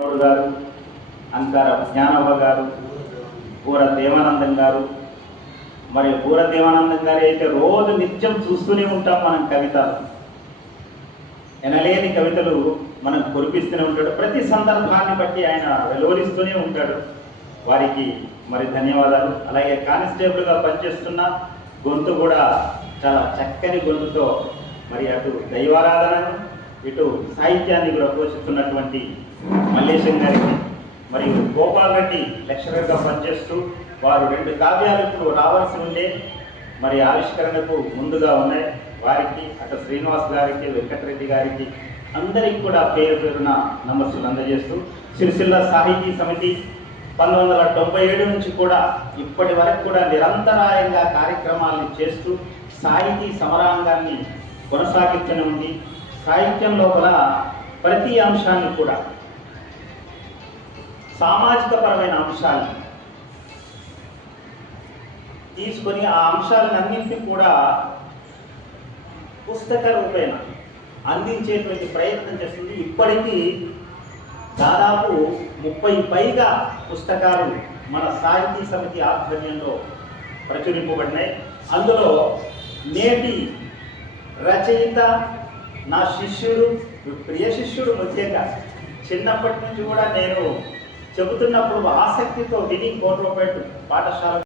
గారు అంకార జ్ఞానవ్వ గారు పూర దేవానందం గారు. మరి పూర దేవానందం గారు అయితే రోజు నిత్యం చూస్తూనే ఉంటాం మనం కవితలు. ఎనలేని కవితలు మనం కురిపిస్తూనే ఉంటాడు. ప్రతి సందర్భాన్ని బట్టి ఆయన వెలువరిస్తూనే ఉంటాడు. వారికి మరి ధన్యవాదాలు. అలాగే కానిస్టేబుల్గా పనిచేస్తున్న గొంతు కూడా చాలా చక్కని గొంతుతో మరి అటు దైవారాధనను ఇటు సాహిత్యాన్ని కూడా పోషిస్తున్నటువంటి మల్లేశం గారికి మరియు గోపాల్ రెడ్డి లెక్చరర్గా పనిచేస్తూ వారు రెండు కావ్యాలు ఇప్పుడు రావాల్సి ఉండే మరి ఆవిష్కరణకు ముందుగా ఉన్నాయి వారికి అటు శ్రీనివాస్ గారికి వెంకటరెడ్డి గారికి అందరికి కూడా పేరు పేరున నమస్సులు అందజేస్తూ సిరిసిల్ల సాహితీ సమితి పంతొమ్మిది వందల తొంభై ఏడు నుంచి కూడా ఇప్పటి వరకు కూడా నిరంతరాయంగా కార్యక్రమాలను చేస్తూ సాహితీ సమరాంగాన్ని కొనసాగిస్తూనే ఉంది. సాహిత్యం లోపల ప్రతి అంశాన్ని కూడా సామాజిక పరమైన అంశాలు తీసుకొని ఆ అంశాలన్నింటినీ కూడా పుస్తక రూపేణ అందించేటువంటి ప్రయత్నం చేస్తుంది. ఇప్పటికీ దాదాపు ముప్పై పైగా పుస్తకాలు మన సాహితీ సమితి ఆధ్వర్యంలో ప్రచురింపబడినాయి. అందులో నేటి రచయిత నా శిష్యుడు ప్రియ శిష్యుడు ముఖ్యంగా చిన్నప్పటి నుంచి కూడా నేను చెబుతున్నప్పుడు ఆసక్తితో విని కోట్ల పాఠశాల